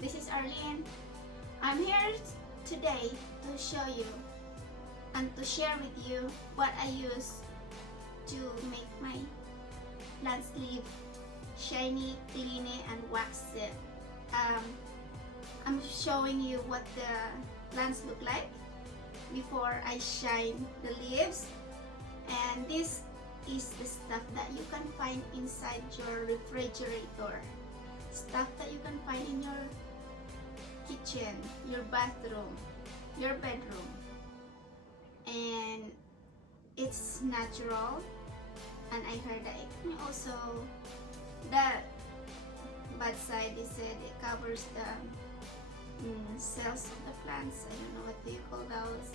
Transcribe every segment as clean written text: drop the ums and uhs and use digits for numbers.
this is Arlene. I'm here today to show you and to share with you what I use to make my plants leaf shiny, clean it, and wax it. I'm showing you what the plants look like before I shine the leaves, and this is the stuff that you can find inside your refrigerator, stuff that you can find in your kitchen, your bathroom, your bedroom, and it's natural. And I heard that it can also, the bad side is that it covers the cells of the plants. I don't know what do you call those.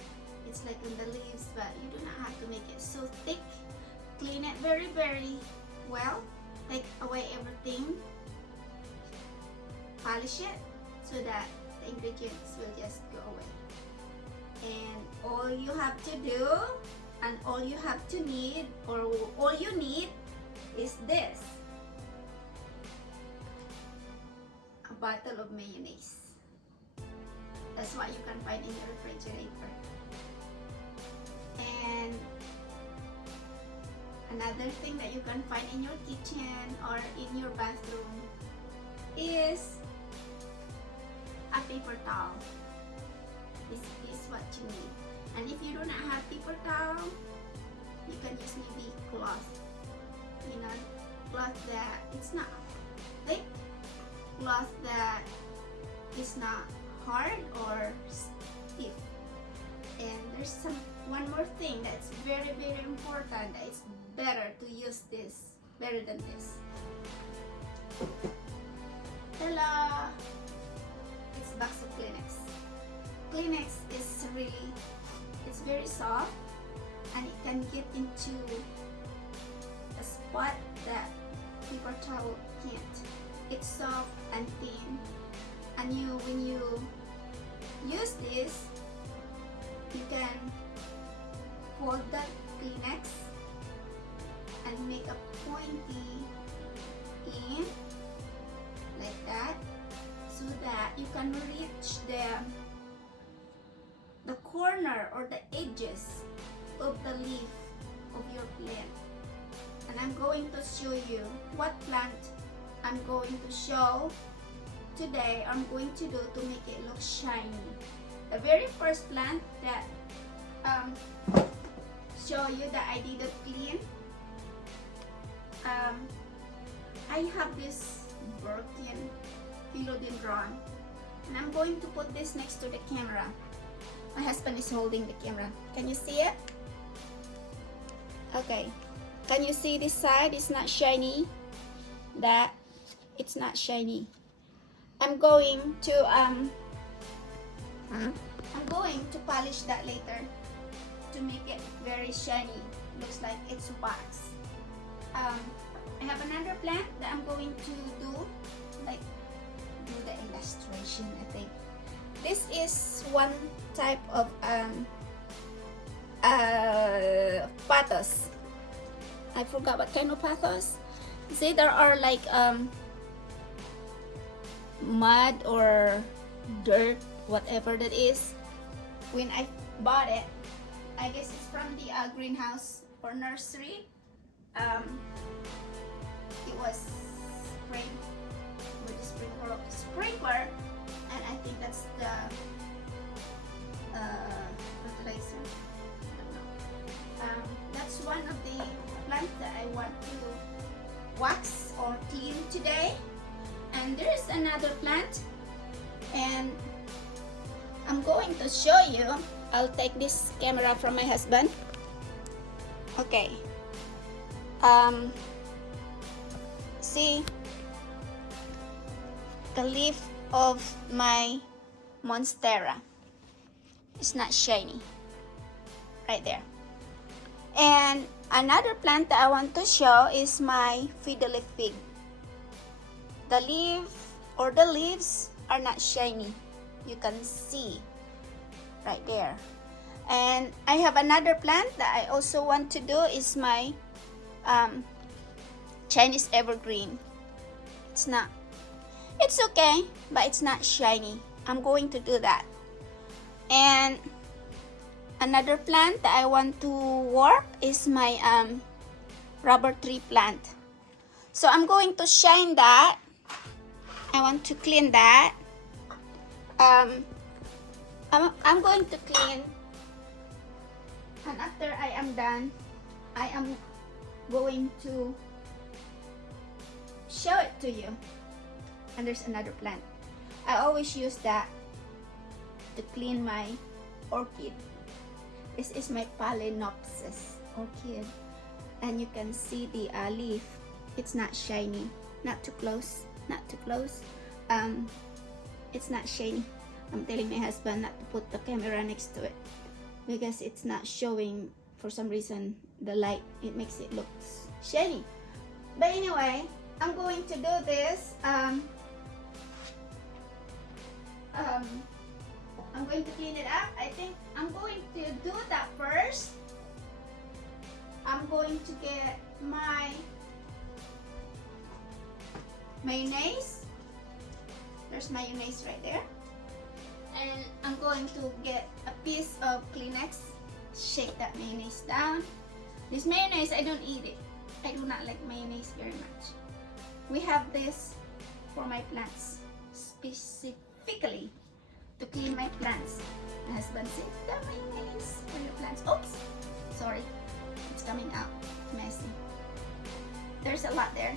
It's like in the leaves, but you do not have to make it so thick. Clean it very well, take away everything, polish it so that the ingredients will just go away. And all you have to do, and all you have to need, or all you need is this: a bottle of mayonnaise. That's what you can find in your refrigerator. And another thing that you can find in your kitchen or in your bathroom is a paper towel. This is what you need. And if you do not have paper towel, you can use maybe cloth. You know, cloth that it's not thick, cloth that is not hard or stiff. And there's one more thing that's very important, that it's better to use this better than this. Hello, it's box of Kleenex. Kleenex is really, it's very soft, and it can get into a spot that paper towel can't. It's soft and thin, and when you use this, you can fold the Kleenex and make a pointy in like that, so that you can reach the corner or the edges of the leaf of your plant. And I'm going to show you what plant I'm going to show today. I'm going to do to make it look shiny. The very first plant that show you that I didn't clean, I have this broken philodendron, and I'm going to put this next to the camera. My husband is holding the camera. Can you see it? Okay. Can you see this side? It's not shiny. That it's not shiny. I'm going to polish that later to make it very shiny. Looks like it's wax. I have another plant that I'm going to do the illustration, I think. This is one type of pothos. I forgot what kind of pothos. See, there are like mud or dirt, whatever that is. When I bought it, I guess it's from the greenhouse or nursery. It was sprayed with the sprinkler, and I think that's the fertilizer. I don't know. That's one of the plants that I want to wax or clean today. And there's another plant, and I'm going to show you. I'll take this camera from my husband. Okay. See the leaf of my monstera. It's not shiny. Right there. And another plant that I want to show is my fiddle leaf fig. The leaf or the leaves are not shiny. You can see right there. And I have another plant that I also want to do is my Chinese evergreen. It's not It's okay, but it's not shiny. I'm going to do that. And another plant that I want to work is my rubber tree plant. So I'm going to shine that. I want to clean that. I'm going to clean, and after I am done, I am going to show it to you. And there's another plant. I always use that to clean my orchid. This is my Phalaenopsis orchid, and you can see the leaf. It's not shiny. Not too close. Not too close. It's not shiny. I'm telling my husband not to put the camera next to it because it's not showing. For some reason, the light, it makes it look shiny. But anyway, I'm going to do this. I'm going to clean it up. I think I'm going to do that first. I'm going to get my mayonnaise. There's mayonnaise right there. And I'm going to get a piece of Kleenex. Shake that mayonnaise down. This mayonnaise, I don't eat it. I do not like mayonnaise very much. We have this for my plants, specifically to clean my plants. My husband said, the mayonnaise for your plants. Oops, sorry, it's coming out messy. There's a lot there,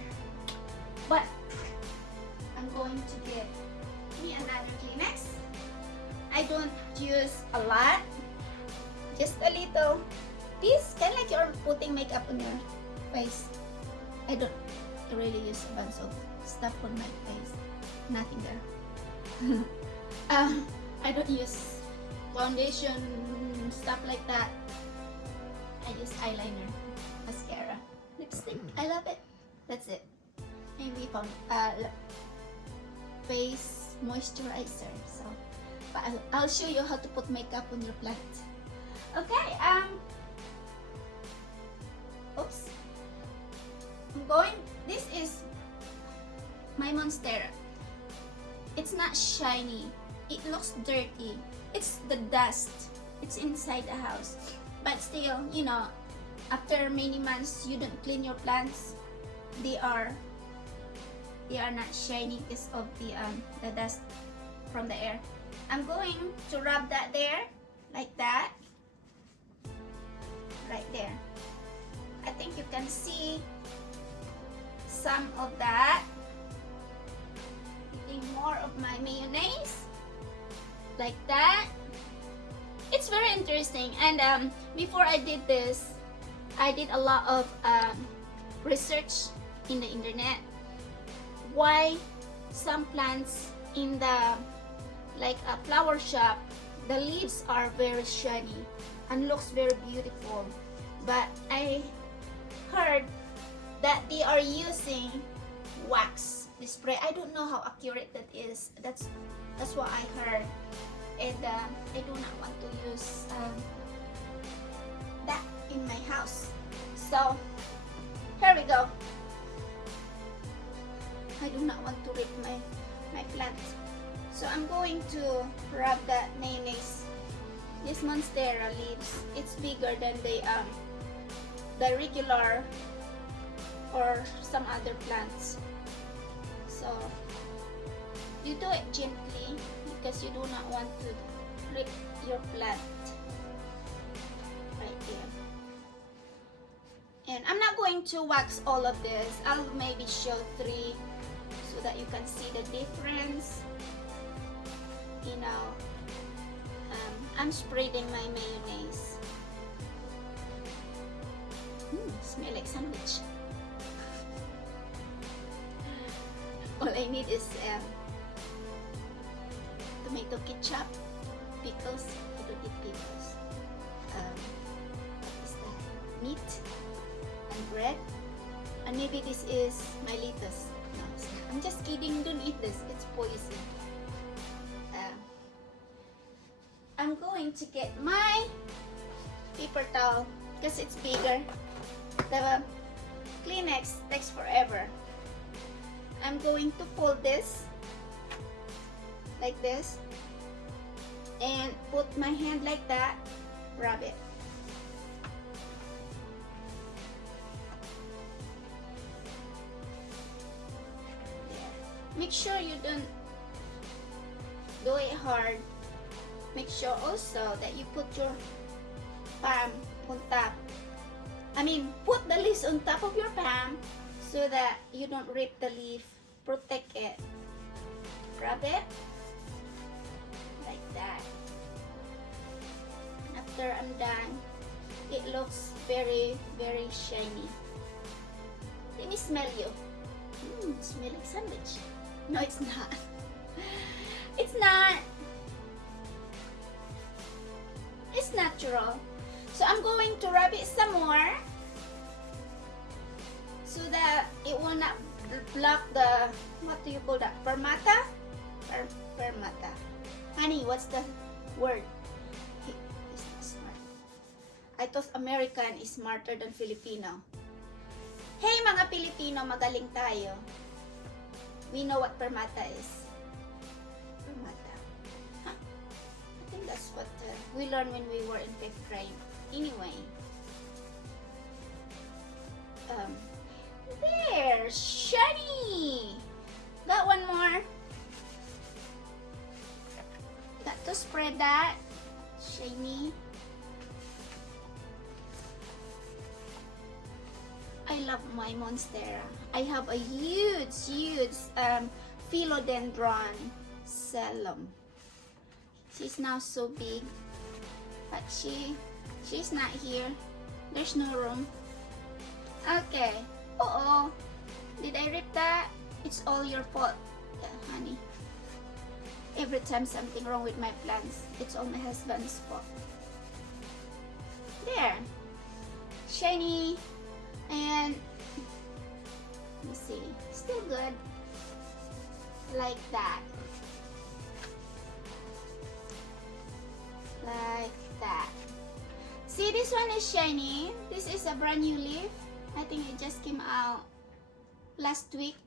but I'm going to get me another Kleenex. I don't use a lot, just a little piece, kind of like you're putting makeup on your face. I don't really use a bunch of stuff on my face. Nothing there. I don't use foundation, stuff like that. I use eyeliner, mascara, lipstick. I love it. That's it. Maybe face moisturizer. So, but I'll show you how to put makeup on your plant. Okay. Oops. I'm going. This is my Monstera. It's not shiny. It looks dirty. It's the dust. It's inside the house. But still, you know, after many months you don't clean your plants, they are not shiny because of the dust from the air. I'm going to rub that there, like that, right there. I think you can see some of that. Getting more of my mayonnaise, like that. It's very interesting. And before I did this, I did a lot of research in the internet. Why some plants in the like a flower shop, the leaves are very shiny and looks very beautiful, but I heard that they are using wax spray. I don't know how accurate that is. That's what I heard, and I do not want to use that in my house. So here we go. I do not want to rip my plant. So I'm going to rub that mayonnaise. This Monstera leaves, it's bigger than the regular or some other plants. So you do it gently because you do not want to rip your plant right there. And I'm not going to wax all of this. I'll maybe show 3 so that you can see the difference. You know, I'm spreading my mayonnaise. Smell like sandwich. All I need is tomato ketchup, pickles. I don't eat pickles. What is that? Meat and bread. And maybe this is my lettuce. No, it's not. I'm just kidding. Don't eat this. It's poison. I'm going to get my paper towel because it's bigger. The Kleenex takes forever. I'm going to fold this like this, and put my hand like that, rub it. There. Make sure you don't do it hard. Make sure also that you put your palm on top. Put the leaves on top of your palm so that you don't rip the leaf. Protect it. Rub it like that. After I'm done, it looks very, very shiny. Let me smell you. Smell like sandwich. No, it's not. It's not. It's natural. So I'm going to rub it some more so that it will not block the, what do you call that? Permata? Permata. Honey, what's the word? He's not smart. I thought American is smarter than Filipino. Hey mga Pilipino, magaling tayo. We know what permata is. Permata. Huh. I think that's what we learned when we were in 5th grade. Anyway. There! Shiny! Got one more. Got to spread that. Shiny. I love my Monstera. I have a huge philodendron xylem. She's now so big, but she's not here. There's no room. Okay. Uh-oh. Did I rip that? It's all your fault, honey. Every time something wrong with my plants, it's all my husband's fault. There. Shiny. And let me see. Still good. Like that. Like that. See, this one is shiny. This is a brand new leaf. I think it just came out last week.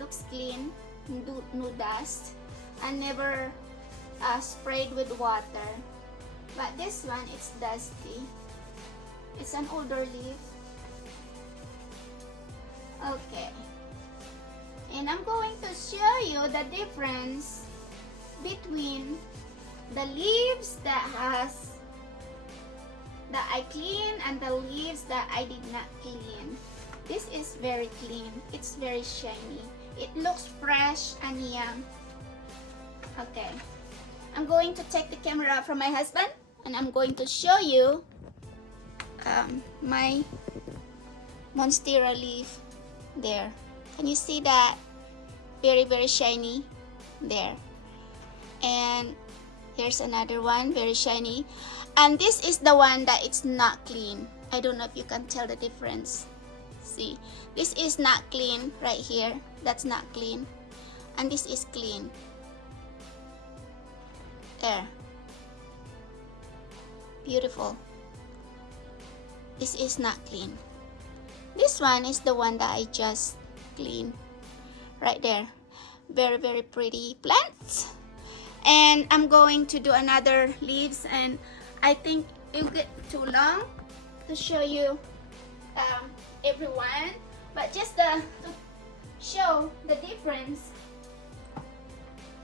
Looks clean. No dust. I never sprayed with water. But this one, it's dusty. It's an older leaf. Okay. And I'm going to show you the difference between the leaves that I clean and the leaves that I did not clean. This is very clean. It's very shiny. It looks fresh and young. Okay. I'm going to take the camera from my husband and I'm going to show you my Monstera leaf. There. Can you see that? Very, very shiny. There. And here's another one, very shiny. And this is the one that it's not clean. I don't know if you can tell the difference. See, this is not clean right here. That's not clean. And this is clean. There. Beautiful. This is not clean. This one is the one that I just cleaned. Right there. Very, very pretty plants. And I'm going to do another leaves, and I think it will get too long to show you everyone, but just to show the difference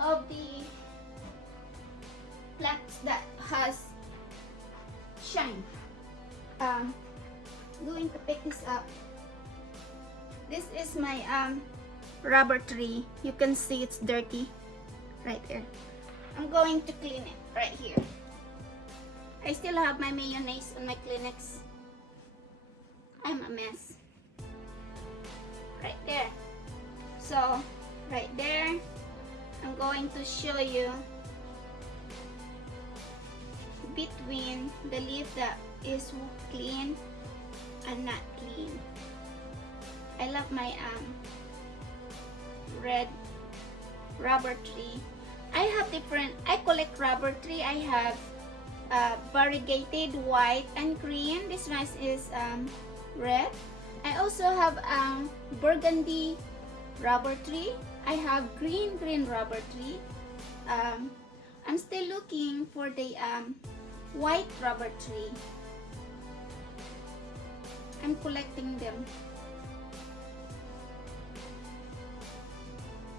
of the plants that has shine. Going to pick this up. This is my rubber tree. You can see it's dirty right there. I'm going to clean it right here. I still have my mayonnaise on my Kleenex. I'm a mess. Right there. So, right there, I'm going to show you between the leaf that is clean and not clean. I love my red rubber tree. I collect rubber tree. I have variegated white and green. This one is red. I also have burgundy rubber tree. I have green rubber tree. I'm still looking for the white rubber tree. I'm collecting them.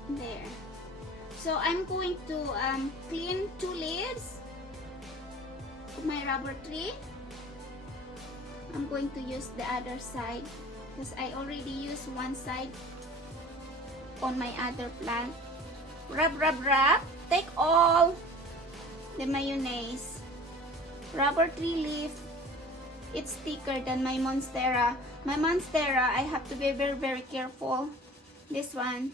There. So I'm going to clean 2 leaves of my rubber tree. I'm going to use the other side because I already used one side on my other plant. Rub, rub, rub. Take all the mayonnaise. Rubber tree leaf, it's thicker than my monstera. My monstera, I have to be very careful. This one,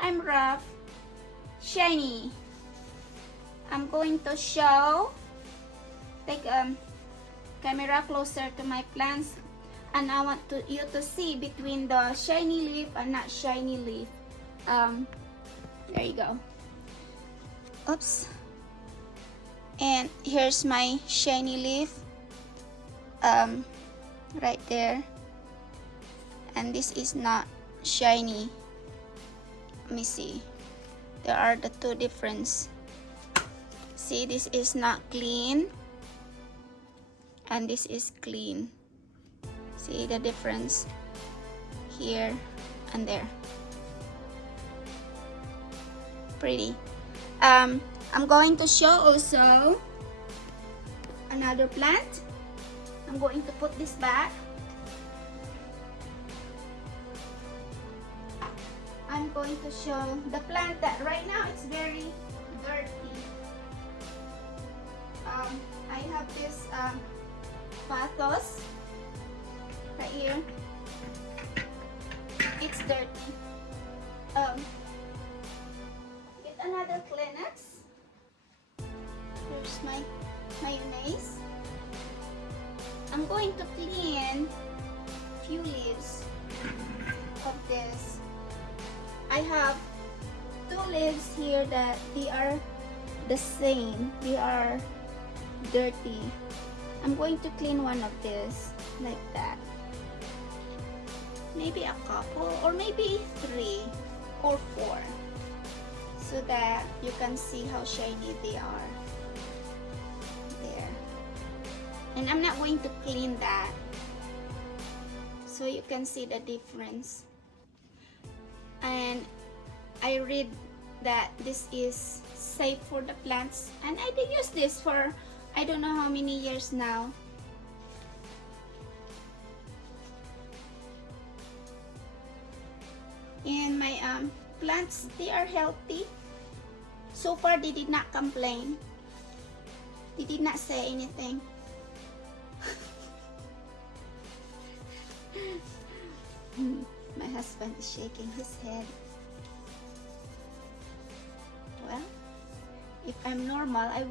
I'm rough, shiny. I'm going to show. Take camera closer to my plants, and I want you to see between the shiny leaf and not shiny leaf. There you go. Oops. And here's my shiny leaf. Right there. And this is not shiny. Let me see. There are the 2 difference. See, this is not clean. And this is clean. See the difference here and there. Pretty. I'm going to show also another plant. I'm going to put this back. I'm going to show the plant that right now it's very dirty. I have this pathos right here. It's dirty. Get another Kleenex. Here's my mayonnaise. I'm going to clean few leaves of this. I have 2 leaves here that they are the same. They are dirty. I'm going to clean one of this like that. Maybe a couple or maybe 3 or 4 so that you can see how shiny they are. There. And I'm not going to clean that so you can see the difference. And I read that this is safe for the plants, and I did use this for I don't know how many years now. And my plants, they are healthy. So far they did not complain. They did not say anything. My husband is shaking his head. Well, if I'm normal, I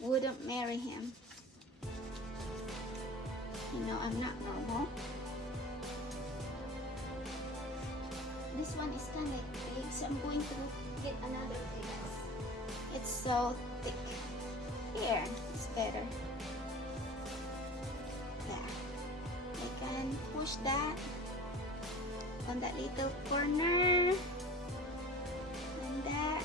wouldn't marry him. You know, I'm not normal. This one is kind of big, so I'm going to get another piece. It's so thick. Here, it's better. There. I can push that on that little corner. And that.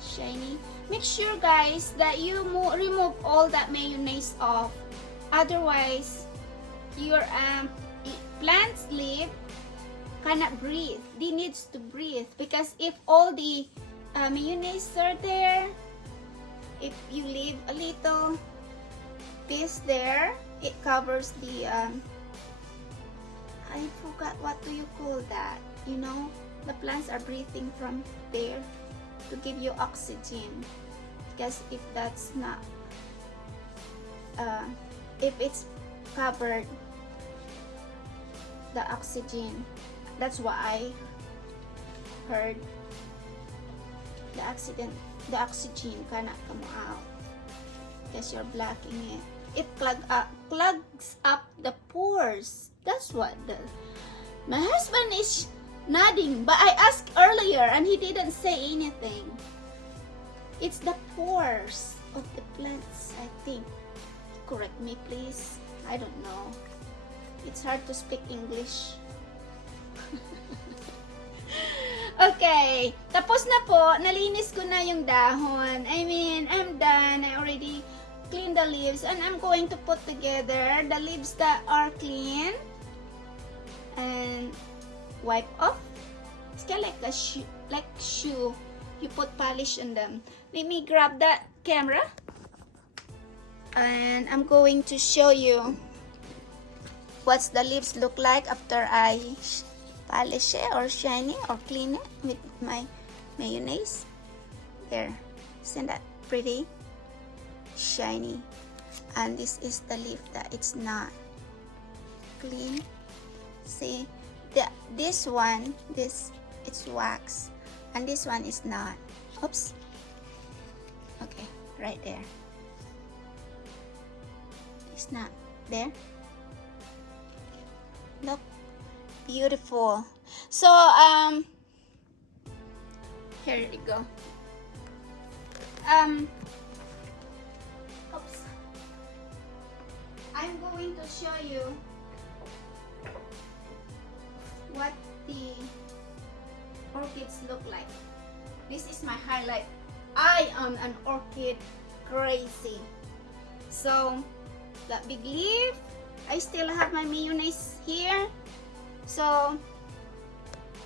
Shiny. Make sure, guys, that you remove all that mayonnaise off. Otherwise, your plant's leaf cannot breathe. They needs to breathe because if all the mayonnaise are there, if you leave a little piece there, it covers the I forgot what do you call that. You know, the plants are breathing from there to give you oxygen. Because if that's not if it's covered the oxygen, that's what I heard, the oxygen cannot come out because you're blocking it. It clogs up the pores. That's what my husband is nodding, but I asked earlier and he didn't say anything. It's the pores of the plants, I think. Correct me, please. I don't know. It's hard to speak English. Okay, tapos na po. Nalinis ko na yung dahon. I mean, I'm done. I already cleaned the leaves and I'm going to put together the leaves that are clean and wipe off. It's kind of like shoe. You put polish on them. Let me grab that camera and I'm going to show you what's the leaves look like after I polish it or shine it or clean it with my mayonnaise. There, isn't that pretty? Shiny. And this is the leaf that it's not clean. See, this one, it's wax, and this one is not. Oops. Okay, right there. It's not there. Look, beautiful. So here you go. Oops. I'm going to show you what the orchids look like. This is my highlight. I am an orchid crazy. So that big leaf, I still have my mayonnaise here. So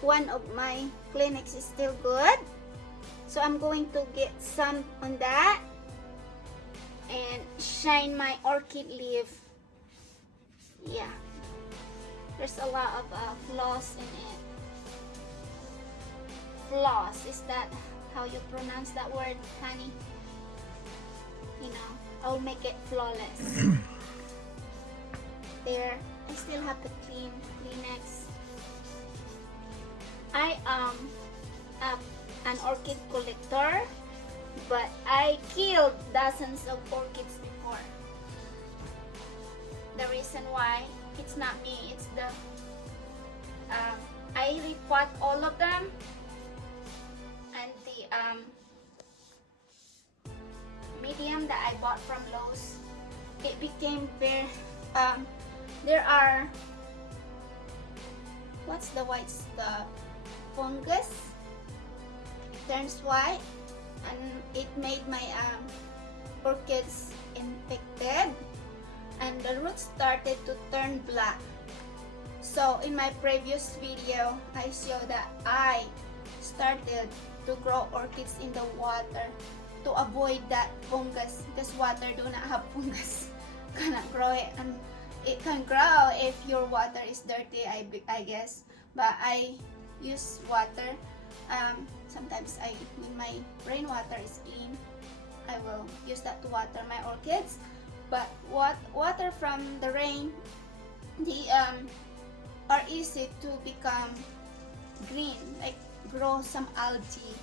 one of my Kleenex is still good. So I'm going to get some on that and shine my orchid leaf. Yeah, there's a lot of floss in it. Floss, is that how you pronounce that word, honey? You know, I'll make it flawless. There, I still have the clean Kleenex. I am an orchid collector, but I killed dozens of orchids before. The reason why, it's not me, it's the I repot all of them, and the medium that I bought from Lowe's, it became very there are, what's the white stuff, fungus. It turns white and it made my orchids infected, and the roots started to turn black. So in my previous video, I showed that I started to grow orchids in the water to avoid that fungus, because water do not have fungus. Cannot grow it, and it can grow if your water is dirty, I guess. But I use water. Sometimes when my rainwater is clean, I will use that to water my orchids. But water from the rain, are easy to become green, like grow some algae.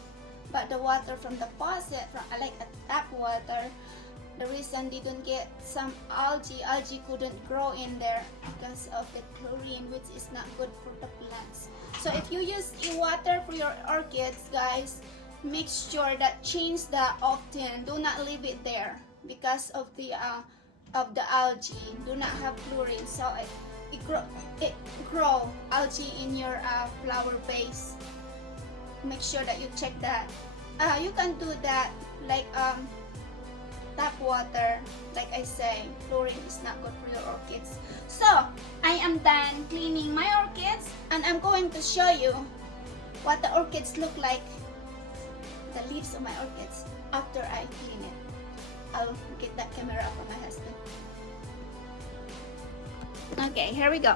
But the water from the faucet, like a tap water, the reason they don't get some algae couldn't grow in there because of the chlorine, which is not good for the plants. So if you use water for your orchids, guys, make sure that change that often. Do not leave it there because of the algae. Do not have chlorine, so it grow algae in your flower base. Make sure that you check that. You can do that like tap water. Like I say, chlorine is not good for your orchids. So I am done cleaning my orchids, and I'm going to show you what the orchids look like, the leaves of my orchids, after I clean it. I'll get that camera from my husband. Okay, here we go.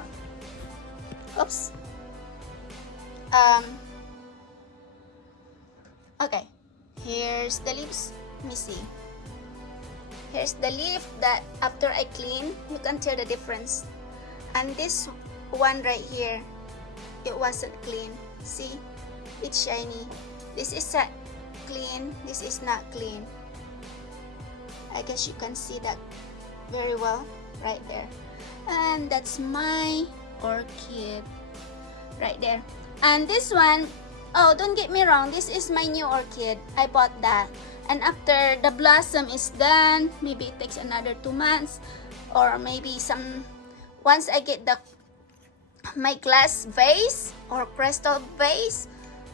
Oops. Okay, here's the leaves. Let me see. Here's the leaf that after I clean, you can tell the difference. And this one right here, it wasn't clean. See, it's shiny. This is clean, this is not clean. I guess you can see that very well right there. And that's my orchid right there. And this one, oh, don't get me wrong, this is my new orchid. I bought that. And after the blossom is done, maybe it takes another 2 months, or maybe once I get my glass vase or crystal vase,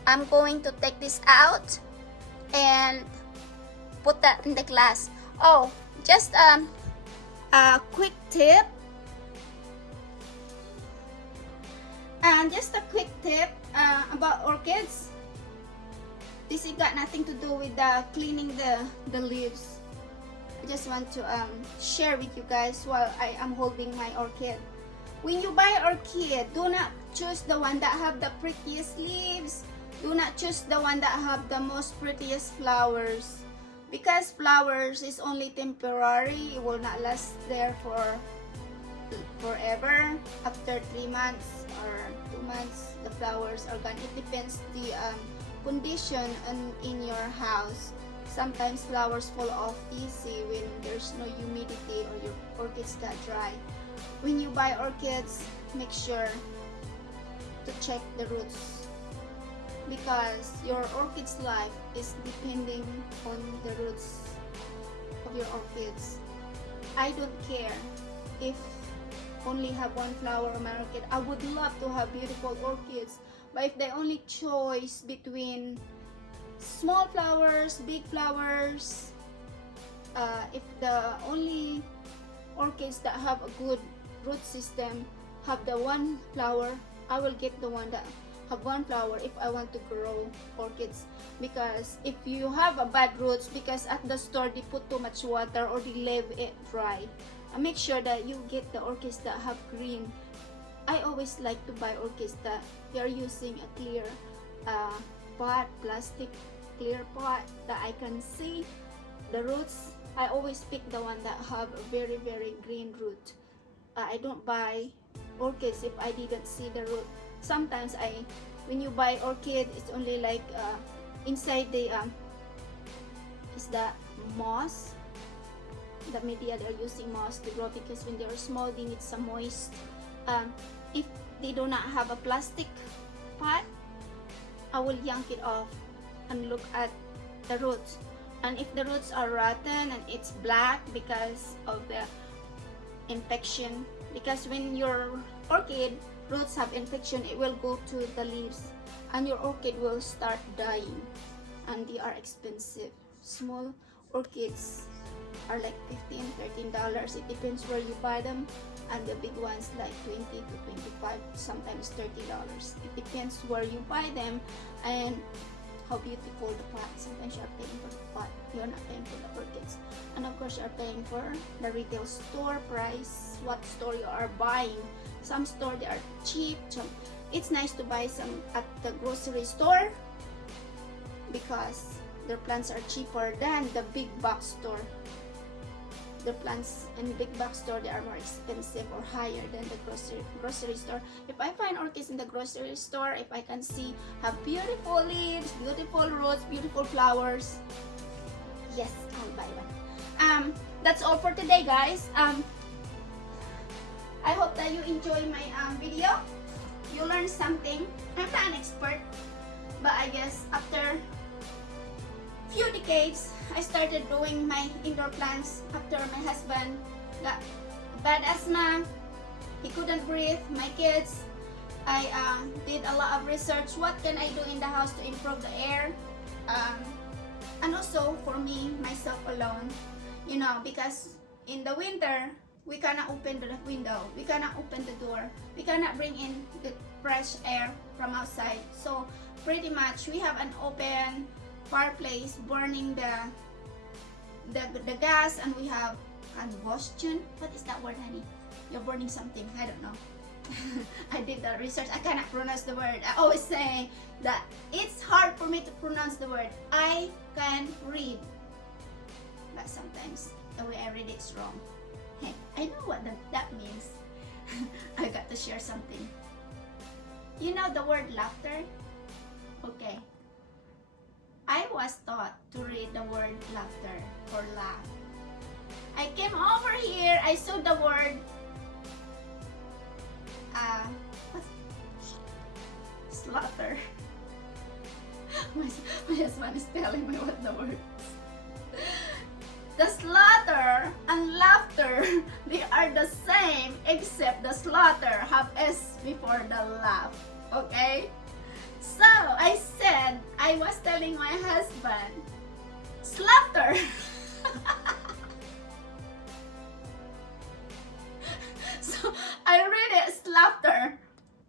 I'm going to take this out and put that in the glass. Oh, just a quick tip. And just a quick tip about orchids. This has got nothing to do with cleaning the leaves. I just want to share with you guys while I am holding my orchid. When you buy orchid, do not choose the one that have the prettiest leaves. Do not choose the one that have the most prettiest flowers. Because flowers is only temporary. It will not last there for forever. After 3 months or 2 months, the flowers are gone. It depends the condition in your house. Sometimes flowers fall off easy when there's no humidity or your orchids got dry. When you buy orchids, make sure to check the roots, because your orchid's life is depending on the roots of your orchids. I don't care if only have one flower on my orchid. I would love to have beautiful orchids, but if the only choice between small flowers, big flowers, if the only orchids that have a good root system have the one flower, I will get the one that have one flower if I want to grow orchids. Because if you have a bad roots, because at the store they put too much water or they leave it dry, make sure that you get the orchids that have green. I always like to buy orchids that they are using a clear pot, plastic clear pot that I can see the roots. I always pick the one that have a very green root. I don't buy orchids if I didn't see the root. Sometimes when you buy orchid, it's only like inside the is the moss. The media they're using moss to grow, because when they're small they need some moist. If they do not have a plastic pot, I will yank it off and look at the roots. And if the roots are rotten and it's black because of the infection, because when your orchid roots have infection, it will go to the leaves and your orchid will start dying, and they are expensive. Small orchids are like $15-13. It depends where you buy them, and the big ones like $20 to $25, sometimes $30. It depends where you buy them and how beautiful the pot. Sometimes you're paying for the pot, you're not paying for the orchids. And of course you're paying for the retail store price, what store you are buying. Some store they are cheap. It's nice to buy some at the grocery store because their plants are cheaper than the big box store. The plants in the big box store, they are more expensive or higher than the grocery store. If I find orchids in the grocery store, if I can see have beautiful leaves, beautiful roots, beautiful flowers, yes, I'll buy one. That's all for today, guys. I hope that you enjoy my video. You learned something. I'm not an expert, but I guess after few decades, I started doing my indoor plants after my husband got bad asthma. He couldn't breathe. My kids, I did a lot of research. What can I do in the house to improve the air? And also for me, myself alone, you know, because in the winter, we cannot open the window. We cannot open the door. We cannot bring in the fresh air from outside. So pretty much we have an open fireplace burning the gas, and we have combustion. What is that word, honey? You're burning something. I don't know. I did the research. I cannot pronounce the word. I always say that it's hard for me to pronounce the word. I can read, but sometimes the way I read it's wrong. Hey, I know what that means. I got to share something. You know the word laughter? Okay. I was taught to read the word laughter or laugh. I came over here, I saw the word slaughter. My husband is telling me what the word is. The slaughter and laughter, they are the same, except the slaughter have S before the laugh. Okay? So I said, I was telling my husband, slapped her. So I read it, slapped her.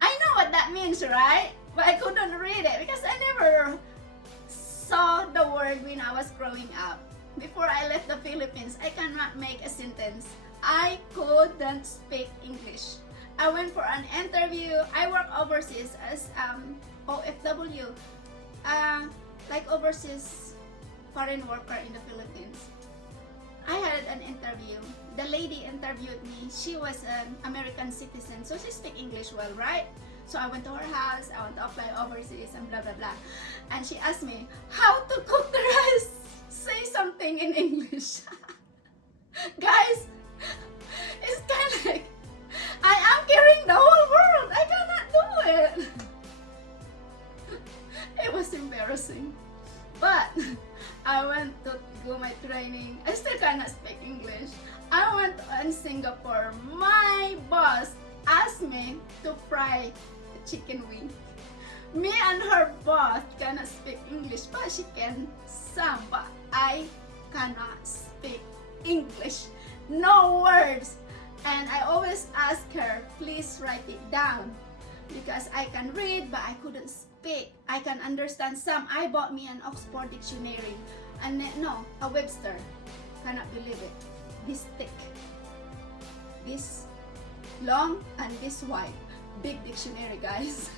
I know what that means, right? But I couldn't read it because I never saw the word when I was growing up. Before I left the Philippines, I cannot make a sentence. I couldn't speak English. I went for an interview. I work overseas as OFW, like overseas foreign worker in the Philippines. I had an interview. The lady interviewed me. She was an American citizen, so she speaks English well, right? So I went to her house. I want to apply overseas and blah blah blah. And she asked me how to cook the rice. Say something in English. Guys, it's kind of like I am carrying the whole world. I cannot do it. It was embarrassing. But I went to do my training. I still cannot speak English. I went in Singapore. My boss asked me to fry a chicken wing. Me and her both cannot speak English, but she can some. But I cannot speak English. No words. And I always ask her, please write it down. Because I can read, but I couldn't speak. I can understand some. I bought me an Oxford dictionary. And no, a Webster. Cannot believe it. This thick. This long and this wide. Big dictionary, guys.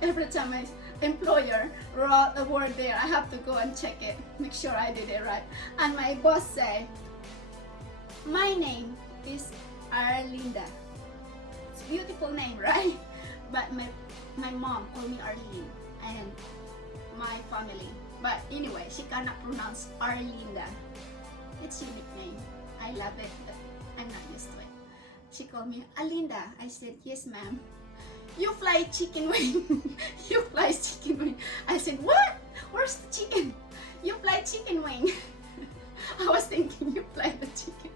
Every time my employer wrote a word there, I have to go and check it. Make sure I did it right. And my boss said, my name is Arlinda. It's a beautiful name, right? But my mom called me Arlene and my family. But anyway, she cannot pronounce Arlinda. It's a unique name. I love it, but I'm not used to it. She called me Arlinda. I said, yes ma'am. You fly chicken wing. You fly chicken wing. I said, what? Where's the chicken? You fly chicken wing. I was thinking you fly the chicken.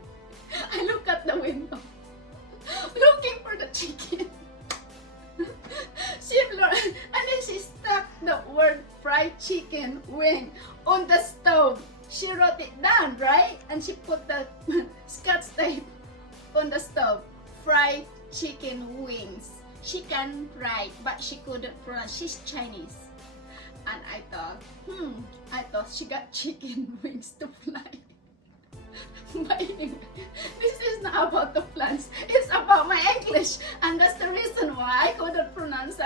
I look at the window, looking for the chicken. And then she stuck the word fried chicken wing on the stove. She wrote it down, right? And she put the Scotch tape on the stove. Fried chicken wings. She can write, but she couldn't pronounce. She's Chinese. And I thought she got chicken wings to fly. But anyway, this is not about the plans. It's about my English, and that's the reason why I couldn't pronounce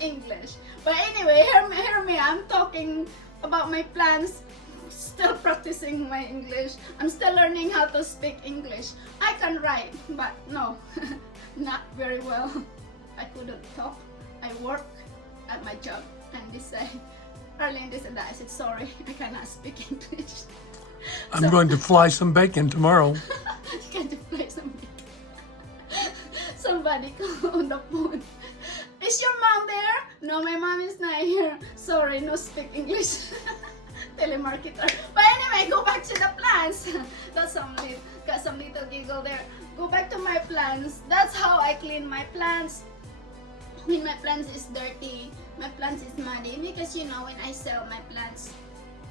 English. But anyway, hear me. I'm talking about my plans. Still practicing my English. I'm still learning how to speak English. I can write, but no, not very well. I couldn't talk. I work at my job, and they say, Arlene, this and that. I said, sorry, I cannot speak English. I'm going to fly some bacon tomorrow. You can fly some bacon. Somebody call on the phone. Is your mom there? No, my mom is not here. Sorry, no speak English. Telemarketer. But anyway, go back to the plans. Got some little giggle there. Go back to my plants. That's how I clean my plants. When my plants is dirty, my plants is muddy, because you know, when I sell my plants,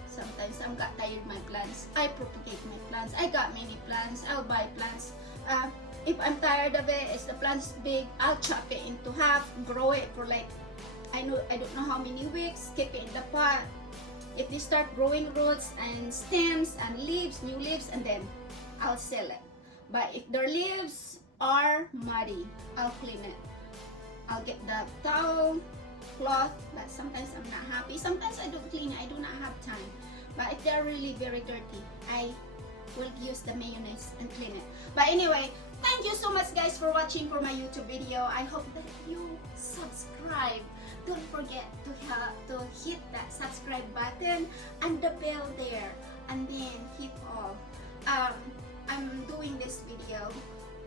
sometimes I'm got tired my plants. I propagate my plants. I got many plants. I'll buy plants. If I'm tired of it, if the plant's big, I'll chop it into half, grow it for like, I don't know how many weeks, keep it in the pot. If they start growing roots and stems and leaves, new leaves, and then I'll sell it. But if their leaves are muddy, I'll clean it. I'll get the towel, cloth, but sometimes I'm not happy. Sometimes I don't clean it. I do not have time. But if they're really very dirty, I will use the mayonnaise and clean it. But anyway, thank you so much guys for watching for my YouTube video. I hope that you subscribe. Don't forget to hit that subscribe button and the bell there, and then hit all. I'm doing this video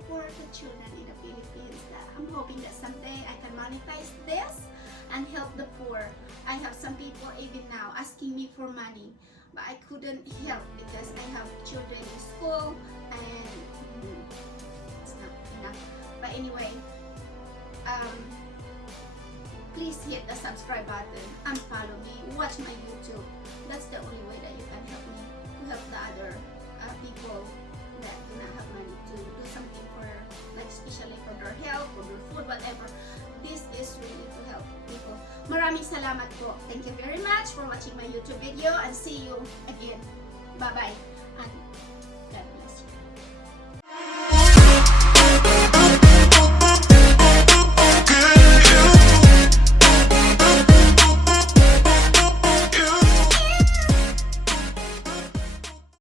for the children in the Philippines. I'm hoping that someday I can monetize this and help the poor. I have some people even now asking me for money, but I couldn't help because I have children in school and it's not enough. But anyway, please hit the subscribe button and follow me. Watch my YouTube that's the only way that you can help me to help the other people that do not have money to do something for, like especially for their health, for their food, whatever. This is really to help people. Maraming salamat po. Thank you very much for watching my YouTube video and see you again. Bye-bye. And